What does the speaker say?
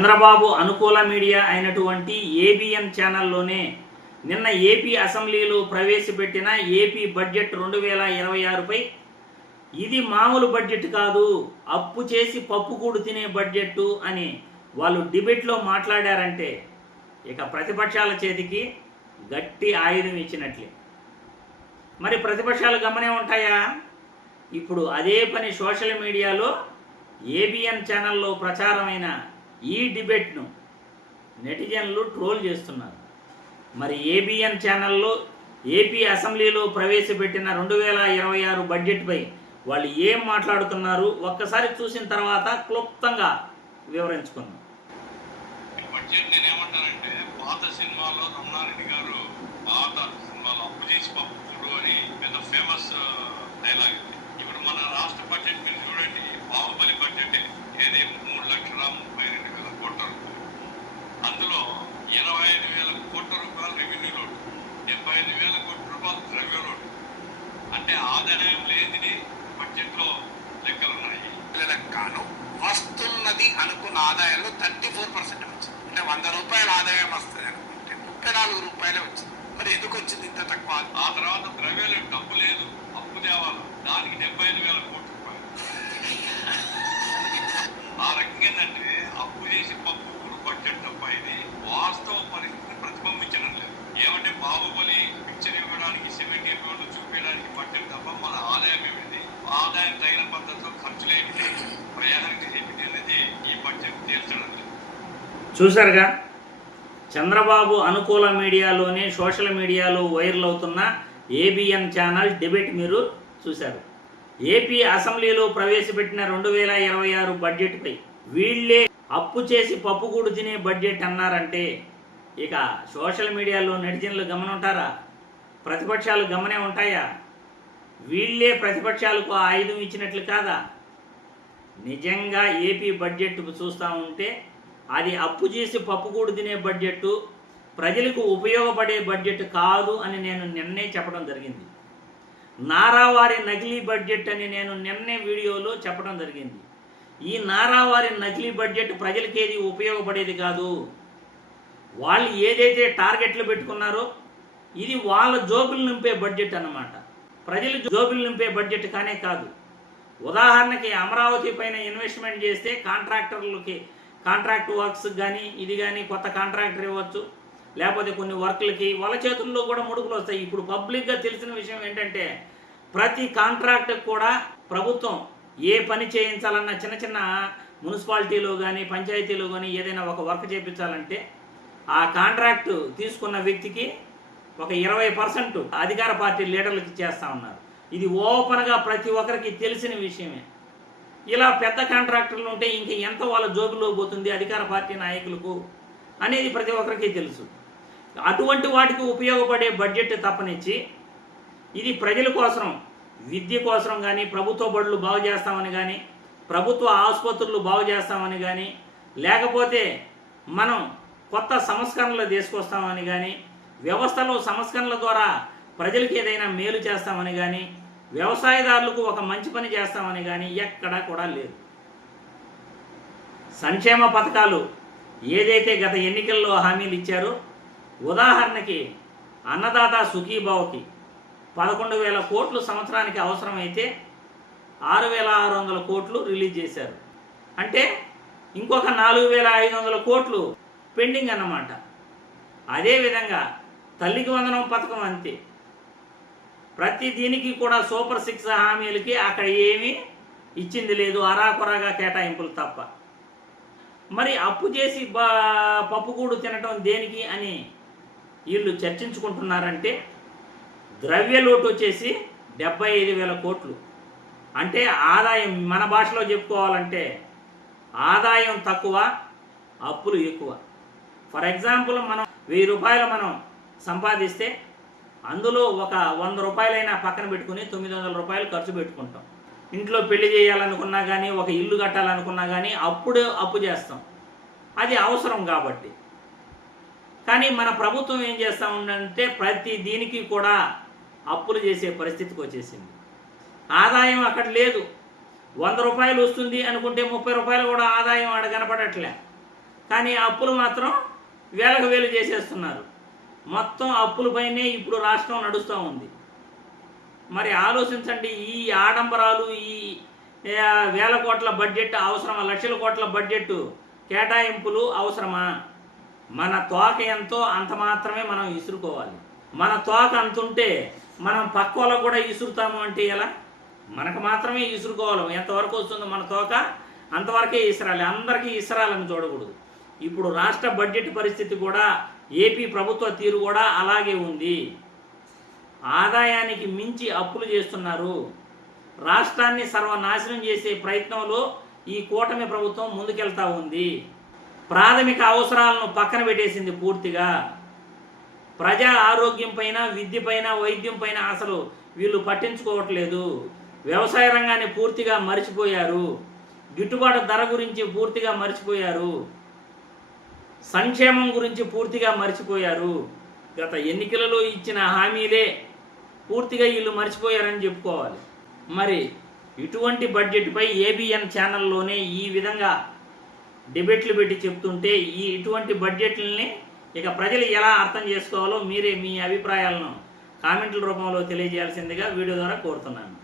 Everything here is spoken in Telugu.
చంద్రబాబు అనుకూల మీడియా అయినటువంటి ఏబిఎన్ ఛానల్లోనే నిన్న ఏపీ అసెంబ్లీలో ప్రవేశపెట్టిన ఏపీ బడ్జెట్ 2026పై ఇది మామూలు బడ్జెట్ కాదు, అప్పు చేసి పప్పుకూడు తినే బడ్జెట్ అని వాళ్ళు డిబేట్లో మాట్లాడారంటే ఇక ప్రతిపక్షాల చేతికి గట్టి ఆయుధం ఇచ్చినట్లే. మరి ప్రతిపక్షాలు గమనే ఉంటాయా? ఇప్పుడు అదే పని సోషల్ మీడియాలో ఏబిఎన్ ఛానల్లో ప్రచారమైన ఈ డిబేట్ను నెటిజన్లు ట్రోల్ చేస్తున్నారు. మరి ఏబిఎన్ ఛానల్లో ఏపీ అసెంబ్లీలో ప్రవేశపెట్టిన 2026 బడ్జెట్పై వాళ్ళు ఏం మాట్లాడుతున్నారు ఒక్కసారి చూసిన తర్వాత క్లుప్తంగా వివరించుకుందాం. బడ్జెట్ నేనేమంటానంటే, పాత సినిమాలో రమణారెడ్డి గారు పాత సినిమాలో అప్పు చేసి పప్పుకూడు అని పెద్ద ఫేమస్ డైలాగ్ ఇది. ఇప్పుడు మన రాష్ట్ర బడ్జెట్ మీరు చూడండి, బాహుబలి బడ్జెట్ ఏది 3,32,000 కోట్ల రూపాయలు. అందులో 25,000 కోట్ల రూపాయలు రెవెన్యూ లోటు, 75,000 కోట్ల రూపాయలు ద్రవ్య లోటు. అంటే ఆదాయం లేనిది బడ్జెట్ లో లెక్కలున్నాయి. గాను వస్తున్నది అనుకున్న ఆదాయంలో 34% వచ్చింది. అంటే 100 రూపాయల ఆదాయం వస్తుంది అనుకుంటే 34 రూపాయలే వచ్చింది. మరి ఎందుకు వచ్చింది ఇంత తక్కువ? ఆ తర్వాత ద్రవ్యాలు డబ్బు లేదు, అప్పు తేవాలి, దానికి 75,000 కోట్ల రూపాయలు. ఆ రకంగా ఏంటంటే అప్పు చేసి పప్పుకూడు బడ్జెట్ తప్ప ఇది వాస్తవ పరిస్థితిని ప్రతిబింబించడం లేదు. ఏమంటే బాహుబలి పిక్చర్ ఇవ్వడానికి, సిమెంట్ ఇవ్వడం చూపించడానికి బడ్జెట్ తప్ప మన ఆదాయం ఏమిటి, ఆదాయం తగిన పద్ధతిలో ఖర్చులు ఏమిటి, ప్రయాణానికి ఏమిటి అనేది ఈ బడ్జెట్ తేల్చడం లేదు. చూశారుగా, చంద్రబాబు అనుకూల మీడియాలోనే సోషల్ మీడియాలో వైరల్ అవుతున్న ఏబిఎన్ ఛానల్ డిబేట్ మీరు చూశారు. ఏపీ అసెంబ్లీలో ప్రవేశపెట్టిన 2026 బడ్జెట్పై వీళ్ళే అప్పు చేసి పప్పుకూడు తినే బడ్జెట్ అన్నారంటే ఇక సోషల్ మీడియాలో నెటిజన్లు గమనుంటారా? ప్రతిపక్షాలు గమనే ఉంటాయా? వీళ్ళే ప్రతిపక్షాలకు ఆయుధం ఇచ్చినట్లు కాదా? నిజంగా ఏపీ బడ్జెట్ చూస్తూ ఉంటే అది అప్పు చేసి పప్పుకూడు తినే బడ్జెట్, ప్రజలకు ఉపయోగపడే బడ్జెట్ కాదు అని నేను నిన్నే చెప్పడం జరిగింది. నారావారి నకిలీ బడ్జెట్ అని నేను నిన్నే వీడియోలో చెప్పడం జరిగింది. ఈ నారావారి నకిలీ బడ్జెట్ ప్రజలకేది ఉపయోగపడేది కాదు. వాళ్ళు ఏదైతే టార్గెట్లు పెట్టుకున్నారో ఇది వాళ్ళ జోబులు నింపే బడ్జెట్ అన్నమాట. ప్రజలు జోబులు నింపే బడ్జెట్ కానే కాదు. ఉదాహరణకి అమరావతి పైన ఇన్వెస్ట్మెంట్ చేస్తే కాంట్రాక్టర్లకి కాంట్రాక్ట్ వర్క్స్ కానీ ఇది కానీ కొత్త కాంట్రాక్టర్ ఇవ్వచ్చు, లేకపోతే కొన్ని వర్క్లకి వాళ్ళ చేతుల్లో కూడా ముడుకులు వస్తాయి. ఇప్పుడు పబ్లిక్గా తెలిసిన విషయం ఏంటంటే ప్రతి కాంట్రాక్ట్కి కూడా ప్రభుత్వం ఏ పని చేయించాలన్నా చిన్న చిన్న మున్సిపాలిటీలో కానీ పంచాయతీలో కానీ ఏదైనా ఒక వర్క్ చేయించాలంటే ఆ కాంట్రాక్టు తీసుకున్న వ్యక్తికి ఒక 20% అధికార పార్టీ లీడర్లకి చేస్తూ ఉన్నారు. ఇది ఓపెన్గా ప్రతి ఒక్కరికి తెలిసిన విషయమే. ఇలా పెద్ద కాంట్రాక్టర్లు ఉంటే ఇంక ఎంత వాళ్ళ జోబులో పోతుంది అధికార పార్టీ నాయకులకు అనేది ప్రతి ఒక్కరికి తెలుసు. అటువంటి వాటికి ఉపయోగపడే బడ్జెట్ తప్పనిచ్చి ఇది ప్రజల కోసం, విద్య కోసం కానీ, ప్రభుత్వ బడులు బాగు చేస్తామని కానీ, ప్రభుత్వ ఆసుపత్రులు బాగు చేస్తామని కానీ, లేకపోతే మనం కొత్త సంస్కరణలు తీసుకొస్తామని కానీ, వ్యవస్థలో సంస్కరణల ద్వారా ప్రజలకు ఏదైనా మేలు చేస్తామని కానీ, వ్యవసాయదారులకు ఒక మంచి పని చేస్తామని కానీ ఎక్కడా కూడా లేదు. సంక్షేమ పథకాలు ఏదైతే గత ఎన్నికల్లో హామీలు ఇచ్చారో, ఉదాహరణకి అన్నదాత సుఖీభావకి 11,000 కోట్లు సంవత్సరానికి అవసరమైతే 6,600 కోట్లు రిలీజ్ చేశారు. అంటే ఇంకొక 4,500 కోట్లు పెండింగ్ అన్నమాట. అదేవిధంగా తల్లికి వందనం పథకం అంతే. ప్రతి దీనికి కూడా సూపర్ 6 హామీలకి అక్కడ ఏమీ ఇచ్చింది లేదు, అరాకొరాగా కేటాయింపులు తప్ప. మరి అప్పు చేసి పప్పుకూడు తినటం దేనికి అని వీళ్ళు చర్చించుకుంటున్నారంటే ద్రవ్య లోటు వచ్చేసి 75,000 కోట్లు. అంటే ఆదాయం మన భాషలో చెప్పుకోవాలంటే ఆదాయం తక్కువ, అప్పులు ఎక్కువ. ఫర్ ఎగ్జాంపుల్ మనం 1000 రూపాయలు మనం సంపాదిస్తే అందులో ఒక 100 రూపాయలైనా పక్కన పెట్టుకుని 900 రూపాయలు ఖర్చు పెట్టుకుంటాం. ఇంట్లో పెళ్లి చేయాలనుకున్నా కానీ, ఒక ఇల్లు కట్టాలనుకున్నా కానీ అప్పుడు అప్పు చేస్తాం, అది అవసరం కాబట్టి. కానీ మన ప్రభుత్వం ఏం చేస్తూ ఉందంటే ప్రతి దీనికి కూడా అప్పులు చేసే పరిస్థితికి వచ్చేసింది. ఆదాయం అక్కడ లేదు. 100 రూపాయలు వస్తుంది అనుకుంటే 30 రూపాయలు కూడా ఆదాయం ఆడ కనపడట్లే. కానీ అప్పులు మాత్రం వేలకు వేలు చేసేస్తున్నారు. మొత్తం అప్పులపైనే ఇప్పుడు రాష్ట్రం నడుస్తూ ఉంది. మరి ఆలోచించండి, ఈ ఆడంబరాలు, ఈ వేల కోట్ల బడ్జెట్ అవసరమా? లక్షల కోట్ల బడ్జెట్ కేటాయింపులు అవసరమా? మన తోక ఎంతో అంత మాత్రమే మనం ఇసురుకోవాలి. మన తోక అంతుంటే మనం పక్క వాళ్ళకు కూడా ఇసురుతాము అంటే ఎలా? మనకు మాత్రమే ఇసురుకోవాలి. ఎంతవరకు వస్తుందో మన తోక అంతవరకే ఇసరాలి, అందరికీ ఇసరాలని చూడకూడదు. ఇప్పుడు రాష్ట్ర బడ్జెట్ పరిస్థితి కూడా, ఏపీ ప్రభుత్వ తీరు కూడా అలాగే ఉంది. ఆదాయానికి మించి అప్పులు చేస్తున్నారు. రాష్ట్రాన్ని సర్వనాశనం చేసే ప్రయత్నంలో ఈ కూటమి ప్రభుత్వం ముందుకెళ్తా ఉంది. ప్రాథమిక అవసరాలను పక్కన పెట్టేసింది పూర్తిగా. ప్రజా ఆరోగ్యం పైన, విద్య పైన, వైద్యం పైన అసలు వీళ్ళు పట్టించుకోవట్లేదు. వ్యవసాయ రంగాన్ని పూర్తిగా మర్చిపోయారు. గిట్టుబాటు ధర గురించి పూర్తిగా మర్చిపోయారు. సంక్షేమం గురించి పూర్తిగా మర్చిపోయారు. గత ఎన్నికలలో ఇచ్చిన హామీలే పూర్తిగా వీళ్ళు మర్చిపోయారని చెప్పుకోవాలి. మరి ఇటువంటి ఏబిఎన్ ఛానల్లోనే ఈ విధంగా డిబేట్లు పెట్టి చెప్తుంటే ఇటువంటి బడ్జెట్లని ఇక ప్రజలు ఎలా అర్థం చేసుకోవాలో మీరే మీ అభిప్రాయాలను కామెంట్ల రూపంలో తెలియజేయాల్సిందిగా వీడియో ద్వారా కోరుతున్నాను.